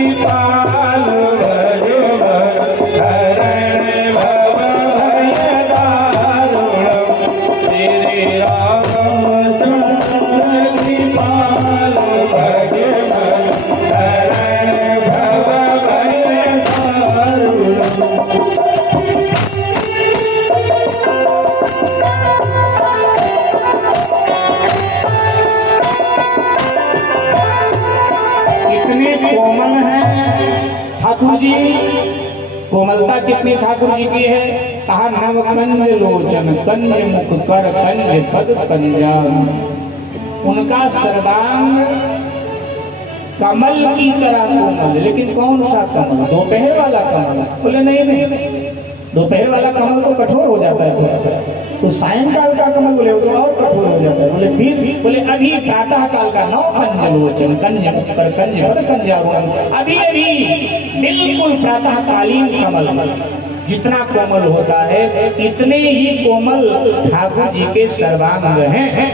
कृपाल भजो हरण भव भय दारुणम श्री रामचंद्र कृपाल भजो हरण भव भय दारुणम। कोमल है ठाकुर जी, कोमलता कितनी ठाकुर जी की है। कहा नव कंज लोचन कंज मुख कर कंज पद कंजा, उनका सरदांग कमल की तरह कोमल। लेकिन कौन सा कमल? दोपहर वाला कमल? बोले नहीं नहीं, दोपहर वाला कमल तो कठोर हो जाता है, तो सायंकाल का कमल बोले वो तो और कठोर हो जाता है। बोले फिर? बोले अभी प्रातः काल का नौ कंज लोचन कंज पर कंज पर कंजारुणम, अभी अभी बिल्कुल प्रातः कालीन कमल जितना कोमल होता है इतने ही कोमल ठाकुर जी के सर्वांग हैं।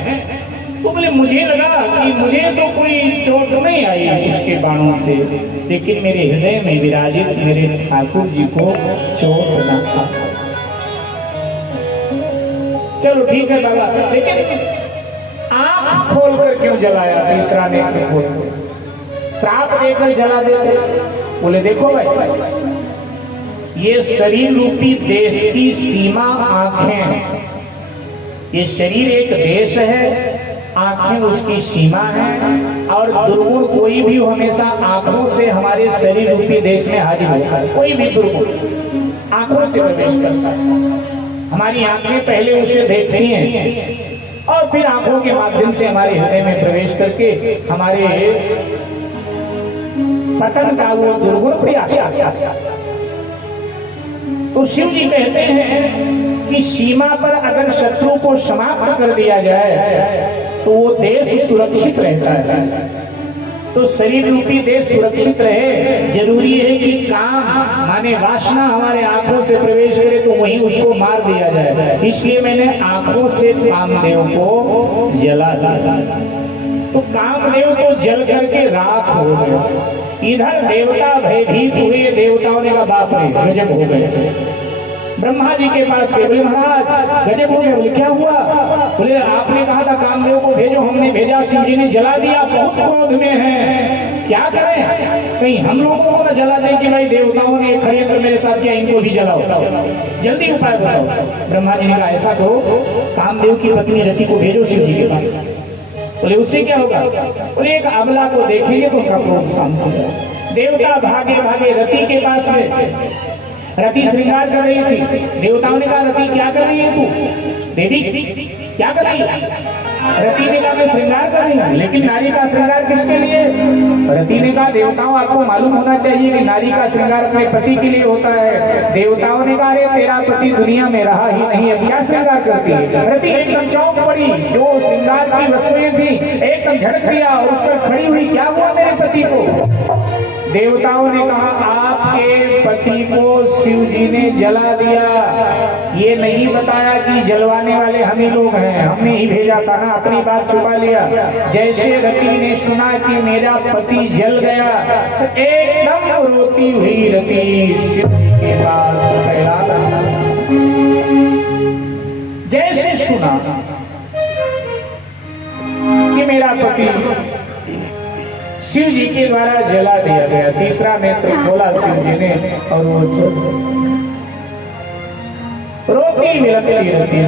तो बोले मुझे लगा कि मुझे तो कोई चोट नहीं आई उसके बाणों से, लेकिन मेरे हृदय में विराजित मेरे ठाकुर जी को चोट न था। चलो ठीक है बाबा, लेकिन आंख खोलकर क्यों जलाया? तीसरा नेत्र खोल, श्राप देकर जला देते। बोले देखो भाई, ये शरीर रूपी देश की सीमा आंखें हैं। ये शरीर एक देश है, आंखें उसकी सीमा है, और दुर्गुण कोई भी हमेशा आंखों से हमारे शरीर रूपी देश में हाजिर होता है। कोई भी दुर्गुण आंखों से प्रवेश करता है। हमारी आंखें पहले उसे देखती हैं और फिर आंखों के माध्यम से हमारे हृदय में प्रवेश करके हमारे पतन का वो दुर्गुण प्रयास। तो शिव जी कहते हैं कि सीमा पर अगर शत्रु को समाप्त कर दिया जाए तो वो देश सुरक्षित रहता है। तो शरीर रूपी देश सुरक्षित रहे, जरूरी है कि काम माने वासना हमारे आंखों से प्रवेश करे तो वहीं उसको मार दिया जाए। इसलिए मैंने आंखों से कामदेव को जला दिया। तो कामदेव तो जल करके राख हो गए। इधर देवता भयभीत हुए, देवताओं ने कहा बाप रे गजब हो गए। ब्रह्मा जी के पास गए, बोले महाराज गजब हो गया। बोले क्या हुआ? बोले आपने कहा था कामदेव को भेजो, हमने भेजा, शिव जी ने जला दिया, बहुत क्रोध में है, क्या करें? कहीं हम लोगों को न जला दे कि भाई देवताओं ने षड्यंत्र मेरे साथ किया, इनको भी जलाओ, जल्दी उपाय बताओ। ब्रह्मा जी ने कहा ऐसा करो, कामदेव की पत्नी रति को भेजो शिव जी के पास। बोले उससे क्या होगा? बोले एक अबला को देखेंगे तो उनका क्रोध शांत हो जाएगा। देवता भागे भागे रति के पास गए। रति श्रृंगार कर रही थी। देवताओं ने कहा रति क्या कर रही है तू? देवी क्या कर रही है? रति ने कहा मैं श्रृंगार कर रही हूँ। लेकिन नारी का श्रृंगार किसके लिए? रति ने कहा देवताओं आपको मालूम होना चाहिए कि नारी का श्रृंगार अपने पति के लिए होता है। देवताओं ने कहा अरे तेरा पति दुनिया में रहा ही नहीं है, क्या श्रृंगार करती है? रति एकदम चौंक पड़ी, जो श्रृंगार की वस्तुएं थी एकदम झड़क दिया और उस पर खड़ी हुई, क्या हुआ मेरे पति को? देवताओं ने कहा आपके पति को शिव जी ने जला दिया। ये नहीं बताया कि जलवाने वाले हम ही लोग हैं, हमने ही भेजा था ना, अपनी बात छुपा लिया। जैसे रति ने सुना कि मेरा पति जल गया, एकदम रोती हुई रति शिव जी के पास कैलाश। जैसे सुना कि मेरा पति शिव जी के द्वारा जला दिया गया, तीसरा नेत्र खोला शिव जी ने और वो रोती विलकती रति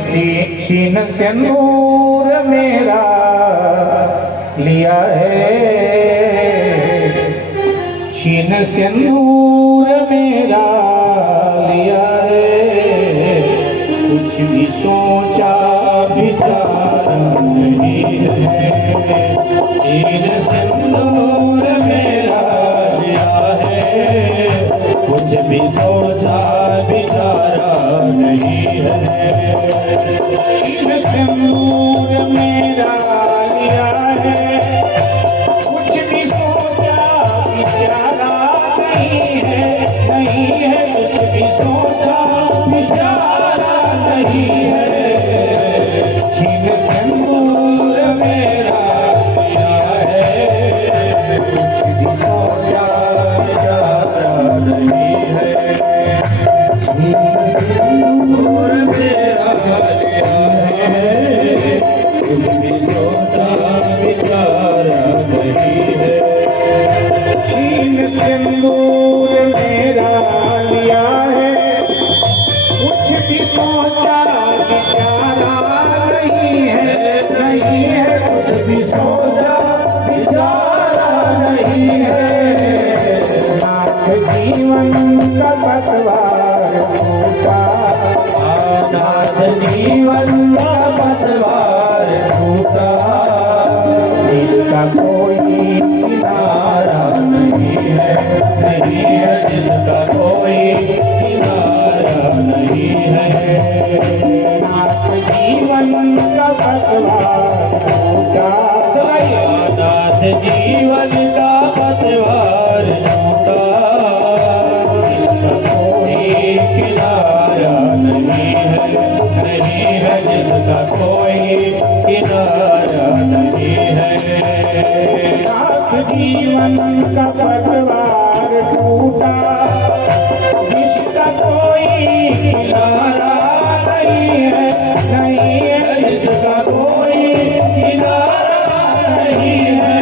शीन सिंदूर मेरा लिया है, शीन सिंदूर मेरा लिया है, कुछ भी सोचा विचार नहीं है, शीन सिंदूर मेरा लिया है, कुछ भी सोचा विचारा नहीं है, शीन सिंदूर मेरा लिया है, कुछ भी सोचा विचारा नहीं है, नहीं है, कुछ भी सोचा विचारा नहीं है, सिंदूर मेरा लिया है, कुछ भी सोचा विचारा नहीं है, नहीं है कुछ भी सोचा विचारा नहीं है। नाथ जीवन का पतवार टूटा, नाथ जीवन का पतवार टूटा, इसका कोई किनारा नहीं है, नहीं है जिसका कोई किनारा नहीं है। नाथ जीवन का पतवार टूटा, नाथ जीवन का पतवार टूटा, इसका कोई किनारा नहीं है, नहीं है जिसका कोई किनारा नहीं है। नाथ जीवन का पतवार टूटा, जिसका कोई किनारा नहीं है, नहीं है जिसका कोई किनारा नहीं है।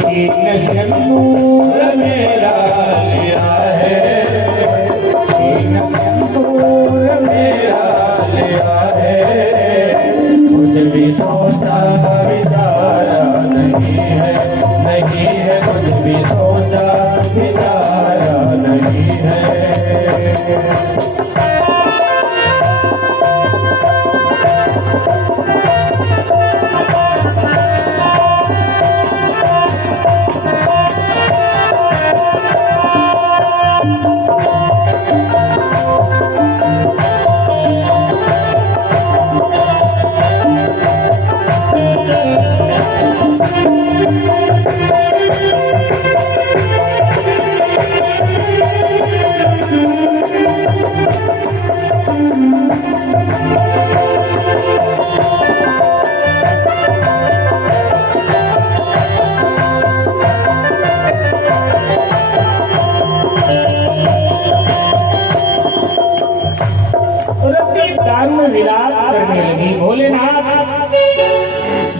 कीन सिंदूर मेरा लिया है, कीन सिंदूर मेरा लिया है, कुछ भी सोचा विचारा नहीं है, नहीं है कुछ भी सोचा विचारा नहीं है। दारू में विलाप करने लगी, भोलेनाथ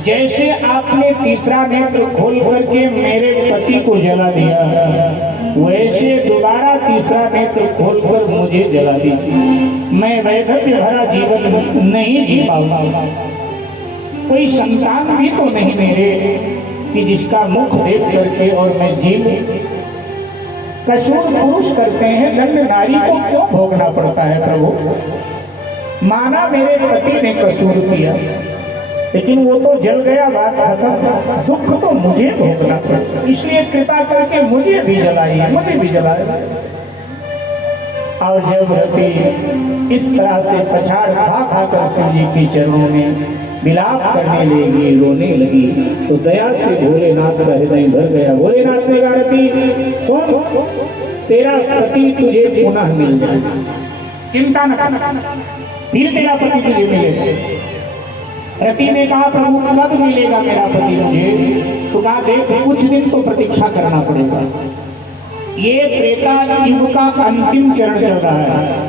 जैसे आपने तीसरा नेत्र खोल करके मेरे पति को जला दिया, वैसे दोबारा तीसरा नेत्र खोलकर मुझे जला दीजिए। मैं वैधव्य भरा जीवन नहीं जी पाऊंगा, कोई संतान भी तो नहीं मेरे कि जिसका मुख देख करके और मैं जीव। कसूर पुरुष करते हैं, दंड नारी को क्यों भोगना पड़ता है प्रभु? माना मेरे पति ने कसूर किया, लेकिन वो तो जल गया, बात खत्म, दुख तो मुझे भोगना पड़ता, इसलिए कृपा करके मुझे भी जलाइए, मुझे भी जलाइए। और जब रति इस तरह से पछाड़ खा खाकर शिव जी के चरणों में विलाप करने लगी, रोने लगी, तो दया से भोलेनाथ का हृदय भर गया। भोलेनाथ ने कहा, रति सुन, तेरा पति तुझे पुनः मिल जाए, चिंता न कर, फिर तेरा पति तुझे मिलेगा। रति ने कहा, प्रभु कब मिलेगा मेरा पति मुझे? तो कहा, देख कुछ दिन तो प्रतीक्षा करना पड़ेगा, ये त्रेता युग का अंतिम चरण चल रहा है।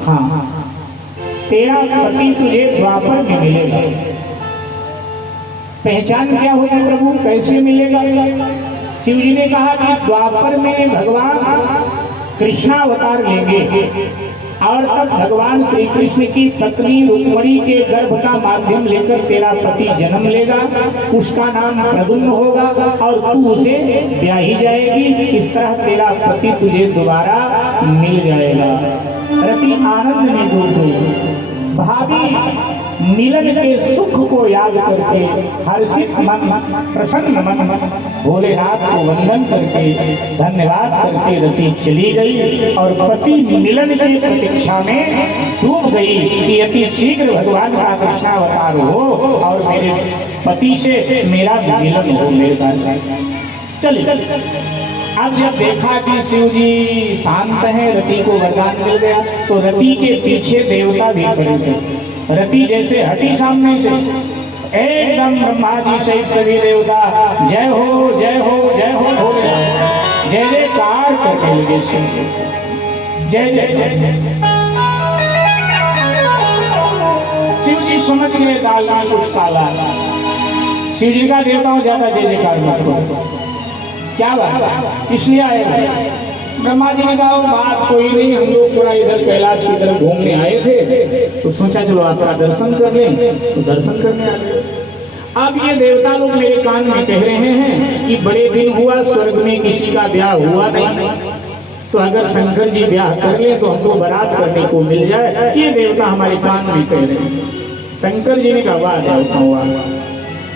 हाँ, तेरा पति तुझे द्वापर में मिलेगा। पहचान क्या होगी प्रभु, कैसे मिलेगा? शिव जी ने कहा कि द्वापर में भगवान कृष्णावतार लेंगे और तब भगवान श्री कृष्ण की पत्नी रुक्मिणी के गर्भ का माध्यम लेकर तेरा पति जन्म लेगा, उसका नाम प्रद्युम्न होगा और तू उसे ब्याही जाएगी। इस तरह तेरा पति तुझे दोबारा मिल जाएगा। रति आनंद में डूब गई, भाभी मिलन के सुख को याद करके हर्षित मन, प्रसन्न मन भोलेनाथ को वंदन करके धन्यवाद करके रति चली गई और पति मिलन की प्रतीक्षा में डूब गई कि अति शीघ्र भगवान का कृष्णावतार हो और मेरे पति से मेरा मिलन हो। मेरे चलिए, अब जब देखा कि शिव जी शांत है, रति को वरदान मिल गया, तो रति के पीछे देवता भी खड़े थे। रति जैसे हटी सामने से, एकदम ब्रह्मा जी सहित सभी देवता जय हो जय हो जय हो बोले, जय जयकार करने लगे शिव जी, जय जय जय। शिव जी समझ गए दाल में कुछ काला। शिव जी का देवताओं ज्यादा जय जयकार मत करो, क्या बात, इसलिए आए थे? ब्रह्मा जी ने कहा बात कोई नहीं, हम लोग थोड़ा इधर कैलाश की तरफ घूमने आए थे, तो सोचा चलो आपका दर्शन कर लें, तो दर्शन करने आ गए। अब ये देवता लोग मेरे कान में कह रहे हैं कि बड़े दिन हुआ स्वर्ग में किसी का ब्याह हुआ नहीं, तो अगर शंकर जी ब्याह कर ले तो हमको बारात करने को मिल जाए, ये देवता हमारे कान में कह रहे हैं। शंकर जी ने कहा वाह देवता हुआ,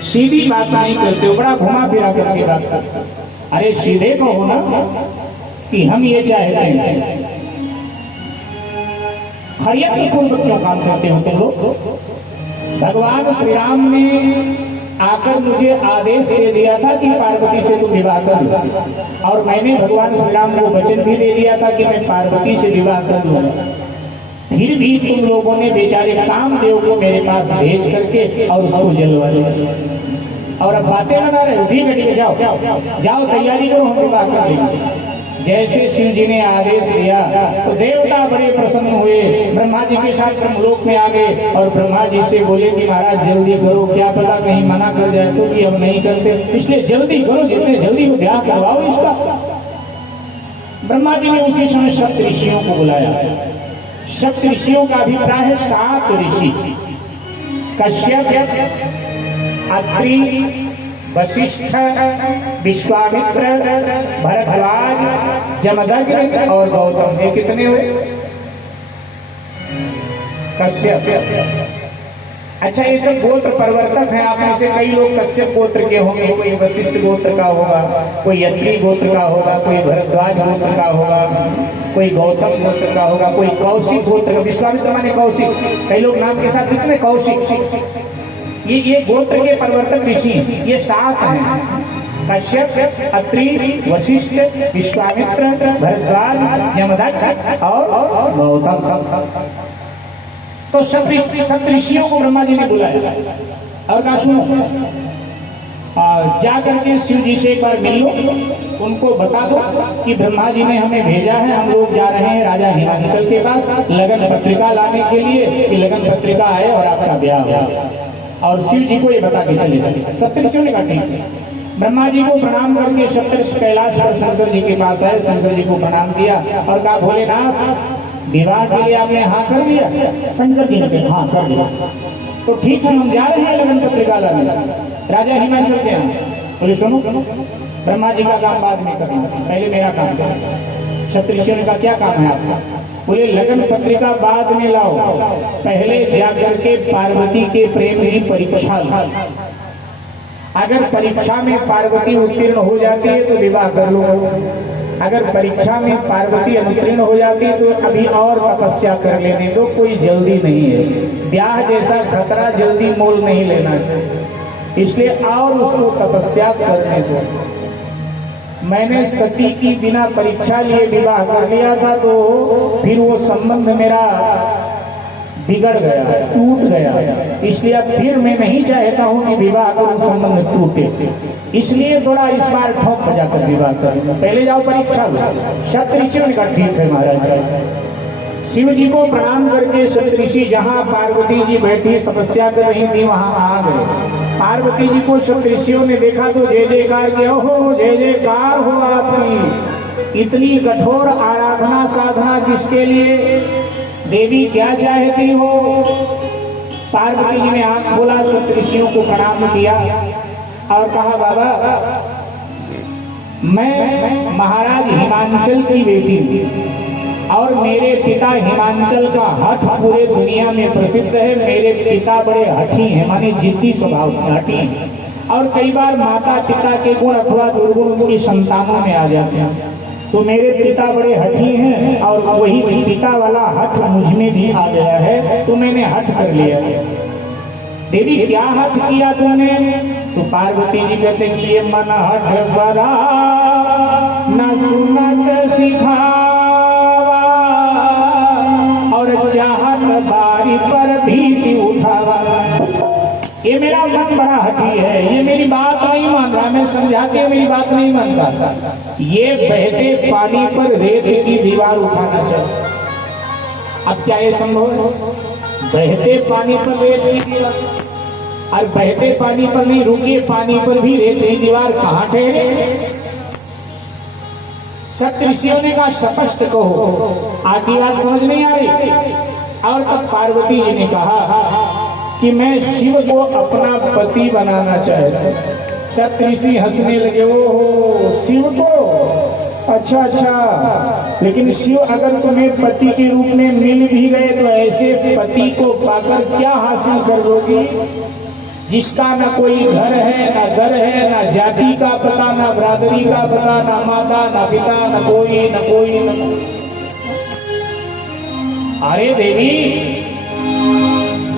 सीधी बात नहीं करते हो, बड़ा घुमा फिरा करके बात करते हो। अरे सीधे कहो ना कि हम ये चाहते हैं, हरियत पूर्व क्यों काम करते हो तुम लोग? भगवान श्री राम ने आकर मुझे आदेश दे दिया था कि पार्वती से तू विवाह कर, और मैंने भगवान श्री राम को वचन भी दे दिया था कि मैं पार्वती से विवाह कर लूंगा। फिर भी तुम लोगों ने बेचारे कामदेव को मेरे पास भेज करके और उसको जलवा दिया, और अब बातें लगा रहे हो। ठीक है ठीक है, जाओ जाओ तैयारी करो, हम विवाह कर लेंगे। जैसे शिव जी ने आदेश दिया तो देवता बड़े प्रसन्न हुए, ब्रह्मा जी के साथ ब्रह्मलोक में आ गए और ब्रह्मा जी से बोले कि महाराज जल्दी करो, क्या पता कहीं मना कर जाए तो कि हम नहीं करते, इसलिए जल्दी करो, जितने जल्दी हो ब्याह करवाओ इसका। ब्रह्मा जी ने उसी समय सप्त ऋषियों को बुलाया। सप्त ऋषियों का अभिप्राय है 7 ऋषि, कश्यप, अत्रि, वशिष्ठ, विश्वामित्र, भरद्वाज, जमदग्नि और गौतम। ये कितने हुए? कश्यप। अच्छा, ये सब गोत्र परिवर्तक हैं। आप में से कई लोग कश्यप गोत्र के होंगे, कोई वशिष्ठ गोत्र का होगा, कोई अत्रि गोत्र का होगा, कोई भरद्वाज गोत्र का होगा, कोई गौतम गोत्र का होगा, कोई कौशिक गोत्र। विश्वामित्र माने कौशिक, कई लोग नाम के साथ कितने कौशिक। ये गोत्र के परिवर्तक ऋषि, ये 7 हैं, कश्यप, अत्रि, वशिष्ठ, विश्वामित्र, भरद्वाज, जमदग्नि और गौतम। तो सप्त ऋषियों को ब्रह्मा जी ने बुलाया और कहा सुनो, जा करके शिव जी से एक बार मिल लो, उनको बता दो कि ब्रह्मा जी ने हमें भेजा है, हम लोग जा रहे हैं राजा हिमांचल के पास लगन पत्रिका लाने के लिए कि लगन पत्रिका आए और आपका ब्याह हो। और शिव जी को ये बता के चले जाए। सप्तऋषियों ने कहा ठीक। ब्रह्मा जी को प्रणाम करके सप्तऋषि कैलाश पर शंकर जी के पास आए, शंकर जी को प्रणाम किया और कहा भोलेनाथ विवाह के लिए आपने हाँ कर दिया? शंकर जी ने हाँ कर दिया। तो ठीक है, हम जा रहे हैं लगन पत्रिका लाने राजा हिमांचल के यहाँ। बोले सुनो, ब्रह्मा जी का काम बाद में करेंगे, पहले मेरा काम करें। सप्तऋषियों ने कहा क्या काम है आपका? बोले लगन पत्रिका बाद में लाओ, पहले जाकर के पार्वती के प्रेम की परीक्षा लो। अगर परीक्षा में पार्वती उत्तीर्ण हो जाती है तो विवाह कर लो, अगर परीक्षा में पार्वती अनुत्तीर्ण हो जाती है तो अभी और तपस्या कर लेने दो, कोई जल्दी नहीं है। ब्याह जैसा खतरा जल्दी मोल नहीं लेना चाहिए, इसलिए और उसको तपस्या करने दो। मैंने सती की बिना परीक्षा लिए विवाह कर लिया था, तो फिर वो संबंध मेरा बिगड़ गया, टूट गया, इसलिए अब फिर मैं नहीं चाहता हूँ कि विवाह करूँ संबंध टूटे, इसलिए थोड़ा इस बार ठोक बजाकर विवाह करूँगा, पहले जाओ परीक्षा लो। सप्तऋषियों ने कहा ठीक है महाराज। शिव जी को प्रणाम करके सप्तऋषि जहाँ पार्वती जी बैठी तपस्या कर रही थी वहां आ गए। पार्वती जी को सप्तऋषियों ने देखा तो जय जयकार किया, हो जय जयकार हो आपकी, इतनी कठोर आराधना साधना किसके लिए? देवी क्या चाहती हो? पार्वती जी ने हाथ बोला, सप्तऋषियों को प्रणाम किया और कहा बाबा मैं महाराज हिमांचल की बेटी हूँ और मेरे पिता हिमांचल का हठ पूरे दुनिया में प्रसिद्ध है। मेरे पिता बड़े हठी हैं, माने जिद्दी स्वभाव के हठी हैं, और कई बार माता पिता के गुण अथवा दुर्गुण उनकी संतानों में आ जाते हैं। तो मेरे पिता बड़े हठी हैं और वही पिता वाला हठ मुझ में भी आ गया है, तो मैंने हठ कर लिया। देवी क्या हठ किया तुमने? तो पार्वती जी कहते कि ये मन हठ बरा न सुनत सिखा चाहत बारी पर भीति उठावा। ये मेरा मन बड़ा हठी है, ये मेरी बात नहीं मान रहा, मैं समझाती हूँ मेरी बात नहीं मानता। ये बहते पानी पर रेत की दीवार उठाना चाहिए। अब क्या ये संभव है? बहते पानी पर रेत की दीवार, और बहते पानी पर नहीं रुके पानी पर भी रेत की दीवार कहाँ ठहरे? सत्य ऋषियों ने कहा स्पष्ट कहो, आधी बात समझ नहीं आ रही। और तब पार्वती जी ने कहा कि मैं शिव को अपना पति बनाना चाहता हूं। सत्य ऋषि हंसने लगे, ओ हो शिव को, अच्छा अच्छा, लेकिन शिव अगर तुम्हें पति के रूप में मिल भी गए तो ऐसे पति को पाकर क्या हासिल कर लोगी जिसका ना कोई घर है, ना घर है, ना जाति का पता, ना बरादरी का पता, ना माता, ना पिता, ना कोई, ना कोई, ना कोई। अरे देवी,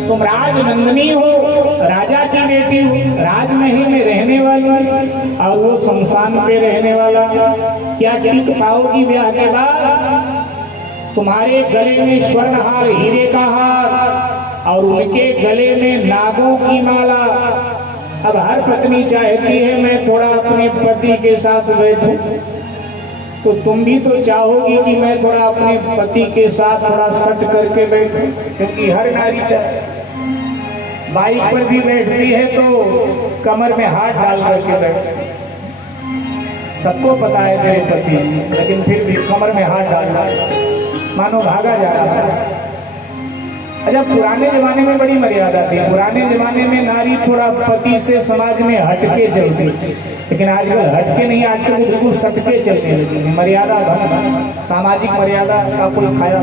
तुम राजनंदिनी हो, राजा की बेटी हो, राजमहल में रहने वाली और वो शमशान पे रहने वाला, क्या टिक पाओगी ब्याह के बाद? तुम्हारे गले में स्वर्ण हार, हीरे का हार और उनके गले में नागों की माला। अब हर पत्नी चाहती है मैं थोड़ा अपने पति के साथ बैठूं, तो तुम भी तो चाहोगी कि मैं थोड़ा अपने पति के साथ थोड़ा सट करके बैठूं, क्योंकि हर नारी चाहती, बाइक पर भी बैठती है तो कमर में हाथ डाल करके बैठती। सबको पता है तेरे पति, लेकिन फिर भी कमर में हाथ डालना मानो भागा जा रहा है। अच्छा, पुराने जमाने में बड़ी मर्यादा थी। पुराने जमाने में नारी थोड़ा पति से समाज में हटके चलती, लेकिन आजकल हटके नहीं, आजकल बिल्कुल सटके चलते रहती है। मर्यादा भंग, सामाजिक मर्यादा का कोई खाया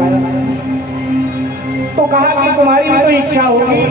तो कहा कि तुम्हारी भी तो इच्छा होगी,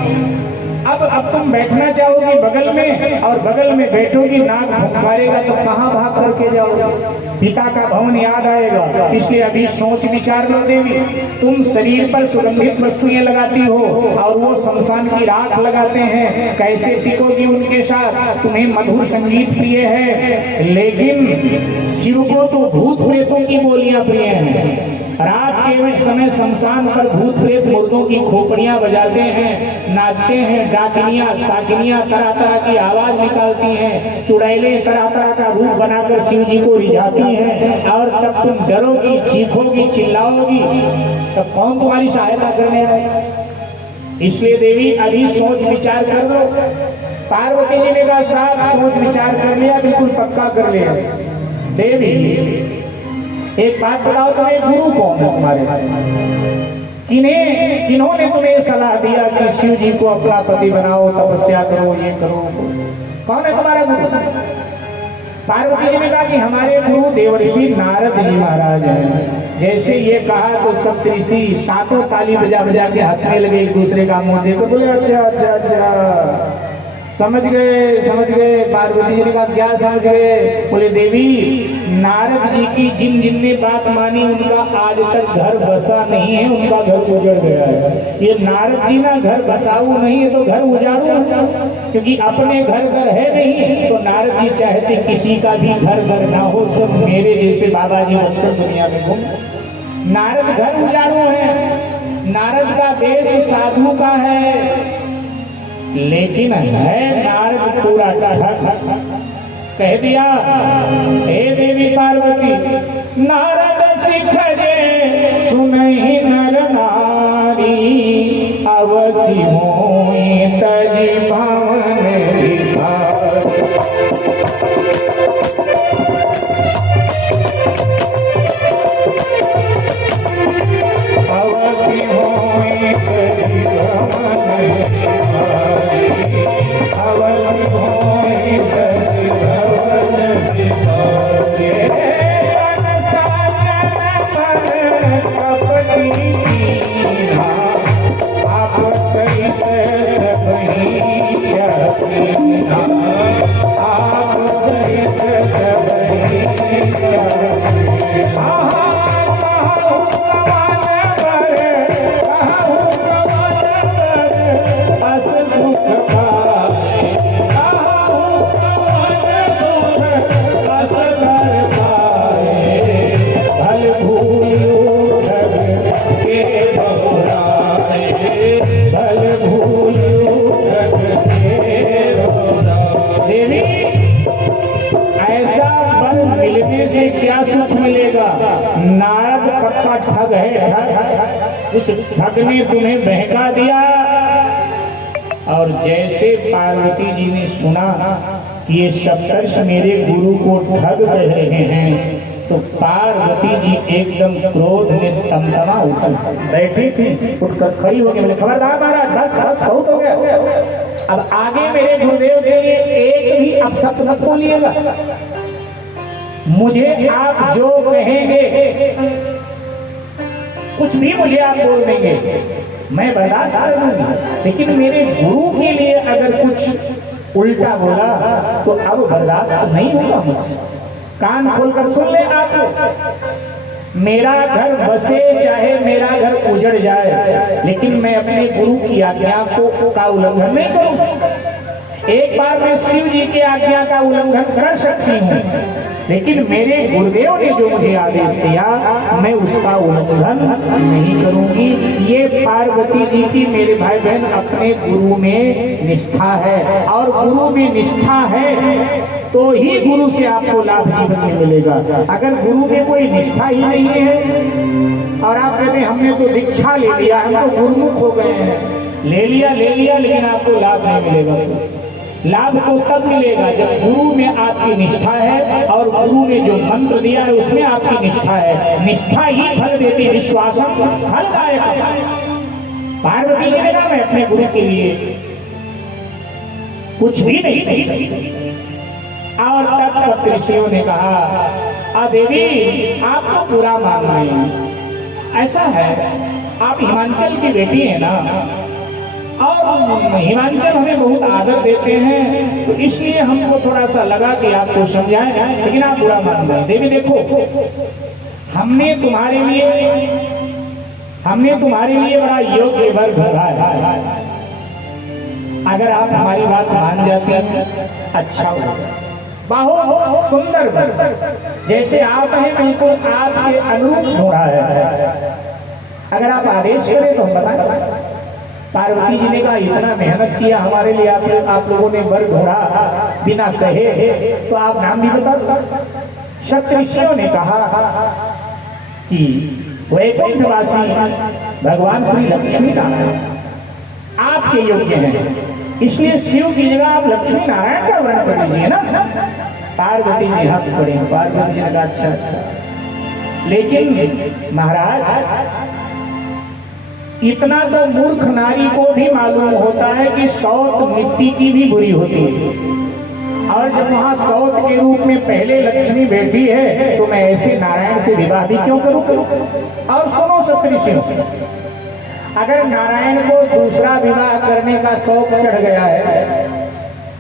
अब तुम बैठना चाहोगी बगल में और बगल में बैठोगी, नाक भुंकारेगा तो कहाँ भाग करके जाओगे? पिता का भवन याद आएगा। इसलिए अभी सोच विचार लो देवी, तुम शरीर पर सुगंधित वस्तुएं लगाती हो और वो शमशान की राख लगाते हैं, कैसे टिकोगी उनके साथ? तुम्हें मधुर संगीत प्रिय है, लेकिन शिव को तो भूत प्रेतों की बोलियां प्रिय हैं। रात के समय शमशान पर भूत प्रेत मुर्दों की खोपड़ियां बजाते हैं, नाचते हैं, डाकिनियां साकिनियां तरह तरह की आवाज निकालती हैं, चुड़ैलें तरह तरह का रूप बनाकर शिव जी को रिझाती हैं, और तब तुम डरोगी, चीखोगी, चिल्लाओगी, तब कौन तुम्हारी सहायता करने आए? इसलिए देवी अभी सोच विचार कर लो। पार्वती जी ने कहा साथ सोच विचार कर लिया, बिल्कुल पक्का कर लिया। देवी एक बात बताओ, तुम्हें गुरु कौन है तुम्हारे? किन्होंने तुम्हें सलाह दिया कि शिव जी को अपना पति बनाओ, तपस्या करो, ये करो? कौन है तुम्हारा गुरु? पार्वती जी ने कहा कि हमारे गुरु देवर्षि नारद जी महाराज हैं। जैसे ये कहा तो सप्तऋषि सातों ताली बजा बजा के हंसने लगे, एक दूसरे का मुंह देखकर बोले अच्छा अच्छा अच्छा, समझ गए। पार्वती जी ने कहा क्या समझ गए? बोले देवी, नारद जी की जिन ने बात मानी उनका आज तक घर बसा नहीं है, उनका घर उजड़ गया है। ये नारद जी ना घर बसाऊ नहीं है तो घर उजाड़ू है, क्योंकि अपने घर है नहीं। तो नारद जी चाहते किसी का भी घर ना हो, सब मेरे जैसे बाबा जी बनकर दुनिया में घूम। नारद घर उजाड़ू है, नारद का देश साधु का है, लेकिन है नारद पूरा ठग। कह दिया हे देवी पार्वती, नारद सिख जे सुनहि नर नारी, अवसि होई तज पावन विहार। अवसि होई तज पावन विहार, अवसि होई तज पावन विहार। तन साजन मन कपटी कीन्हा, आप सहित सबहि कीन्हा, आप सहित सबहि कीन्हा। क्या सुख मिलेगा? नारद पक्का ठग है, ठग। उस ठग ने तुम्हें बहका दिया। और जैसे पार्वती जी ने सुना कि ये सप्तर्षि मेरे गुरु को ठग रहे हैं, तो पार्वती जी एकदम क्रोध में तमतमा उठी, बैठी थी, उठकर खड़ी हो गई, बोले खबरदार महाराज, बस बस बहुत हो गया, अब आगे मेरे गुरुदेव के लिए एक भी अपशब्द मत बोलिएगा, मुझे आप जो कहेंगे कुछ भी मुझे आप बोल देंगे मैं बर्दाश्त कर लूंगा, लेकिन मेरे गुरु के लिए अगर कुछ उल्टा बोला तो अब बर्दाश्त नहीं होगा मुझसे। कान खोलकर सुन ले आप, मेरा घर बसे चाहे मेरा घर उजड़ जाए, लेकिन मैं अपने गुरु की आज्ञा का उल्लंघन नहीं करूंगा। एक बार मैं शिव जी की आज्ञा का उल्लंघन कर सकती हूँ, लेकिन मेरे गुरुदेव ने जो मुझे आदेश दिया मैं उसका उल्लंघन नहीं करूंगी। ये पार्वती जी की मेरे भाई बहन अपने गुरु में निष्ठा है, और गुरु में निष्ठा है तो ही गुरु से आपको लाभ जीवन में मिलेगा। अगर गुरु में कोई निष्ठा ही नहीं है और आप कहते हमने तो दीक्षा ले लिया, हम तो गुरुमुख हो गए हैं, ले लिया लेकिन आपको लाभ नहीं मिलेगा। लाभ तो तब मिलेगा जब गुरु में आपकी निष्ठा है और गुरु ने जो मंत्र दिया है उसमें आपकी निष्ठा है। निष्ठा ही फल देती, विश्वासम फलदायक। पार्वती जी ने कहा मैं अपने गुरु के लिए कुछ भी नहीं सही सकती। और तब सब ऋषियों ने कहा देवी आप तो पूरा मान रही हैं, ऐसा है आप हिमांचल की बेटी है ना, और हिमांचल हमें बहुत आदर देते हैं, तो इसलिए हमको थोड़ा सा लगा कि आपको समझाएं, लेकिन आप बुरा मान रहे हैं। देवी देखो हमने तुम्हारे लिए बड़ा योग्य वर भरा है, अगर आप हमारी बात मान जाते हैं अच्छा होगा। बहुत सुंदर वर, जैसे आप हैं बिल्कुल आपके अनुरूप हो रहा है, अगर आप आदेश करें तो हम बताएं। पार्वती जी ने कहा इतना मेहनत किया हमारे लिए, आप लोगों ने वर ढूंढा बिना कहे, तो आप नाम भी बता दो। क्षत्रियों ने कहा कि वैकुंठवासी भगवान श्री लक्ष्मी नारायण आपके योग्य हैं, इसलिए शिव की जगह आप लक्ष्मी नारायण का वर्ण कर लीजिए ना। पार्वती जी हंस पड़ी। पार्वती जी ने कहा अच्छा, लेकिन महाराज इतना तो मूर्ख नारी को भी मालूम होता है कि सौत मिट्टी की भी बुरी होती है, और जब वहां सौत के रूप में पहले लक्ष्मी बैठी है तो मैं ऐसे नारायण से विवाह भी क्यों करूं। और सुनो सप्तऋषियों, अगर नारायण को दूसरा विवाह करने का शौक चढ़ गया है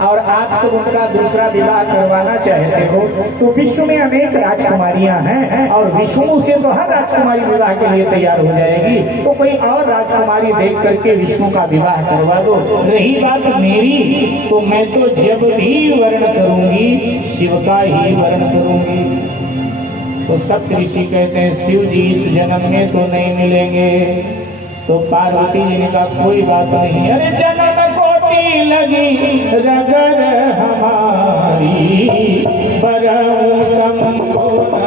और आप सब उनका दूसरा विवाह करवाना चाहते हो, तो विश्व में अनेक राजकुमारियां हैं और विष्णु से तो हर राजकुमारी विवाह के लिए तैयार हो जाएगी, तो कोई और राजकुमारी देख करके विष्णु का विवाह करवा दो। रही बात मेरी, तो मैं तो जब भी वर्ण करूंगी शिव का ही वर्ण करूंगी। तो सप्तऋषि कहते हैं शिव जी इस जन्म में तो नहीं मिलेंगे। तो पार्वती जी ने कहा कोई बात नहीं, अरे जन्म लगी रगर हमारी परम संपूर्ण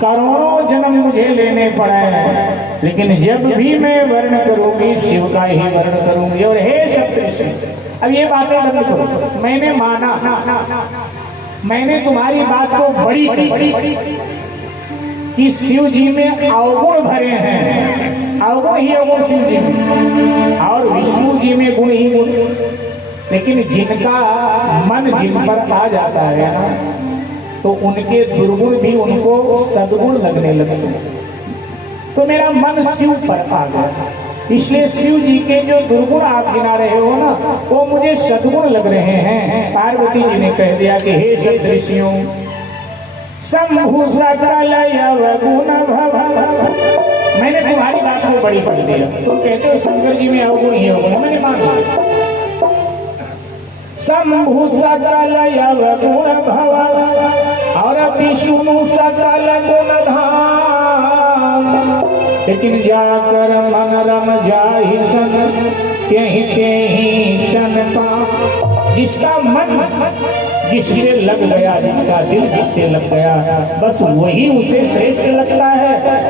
करोड़ों जन्म मुझे लेने पड़े, लेकिन जब भी मैं वर्ण करूंगी शिव का ही वर्ण करूंगी। और हे सप्तऋषि, अब ये बातें बंद करो, मैंने माना, मैंने तुम्हारी बात को बड़ी कि शिव जी में अवगुण भरे हैं, अवगुण ही अवगुण शिव जी में, और विष्णु जी में गुण ही गुण, लेकिन जिनका मन जिन पर आ जाता है ना, तो उनके दुर्गुण भी उनको सद्गुण लगने लगे। तो मेरा मन शिव पर आ गया, इसलिए शिव जी के जो दुर्गुण आप गिना रहे हो ना, वो मुझे सद्गुण लग रहे हैं। पार्वती जी ने कह दिया कि हे सप्तऋषियों, शंभु सकल अवगुण भव, मैंने तुम्हारी बात को बड़ी पढ़ दिया। तुम कहते हो शंकर जी में अवगुण ही अवगुण, मैंने मान लिया। शंभु सकल अवगुण भव और विष्णु सकल गुणधाम, लेकिन जाकर मन रम जाहि सन यही के ही सन पा। जिसका मन जिससे लग गया, जिसका दिल जिससे लग गया, बस वही उसे श्रेष्ठ लगता है।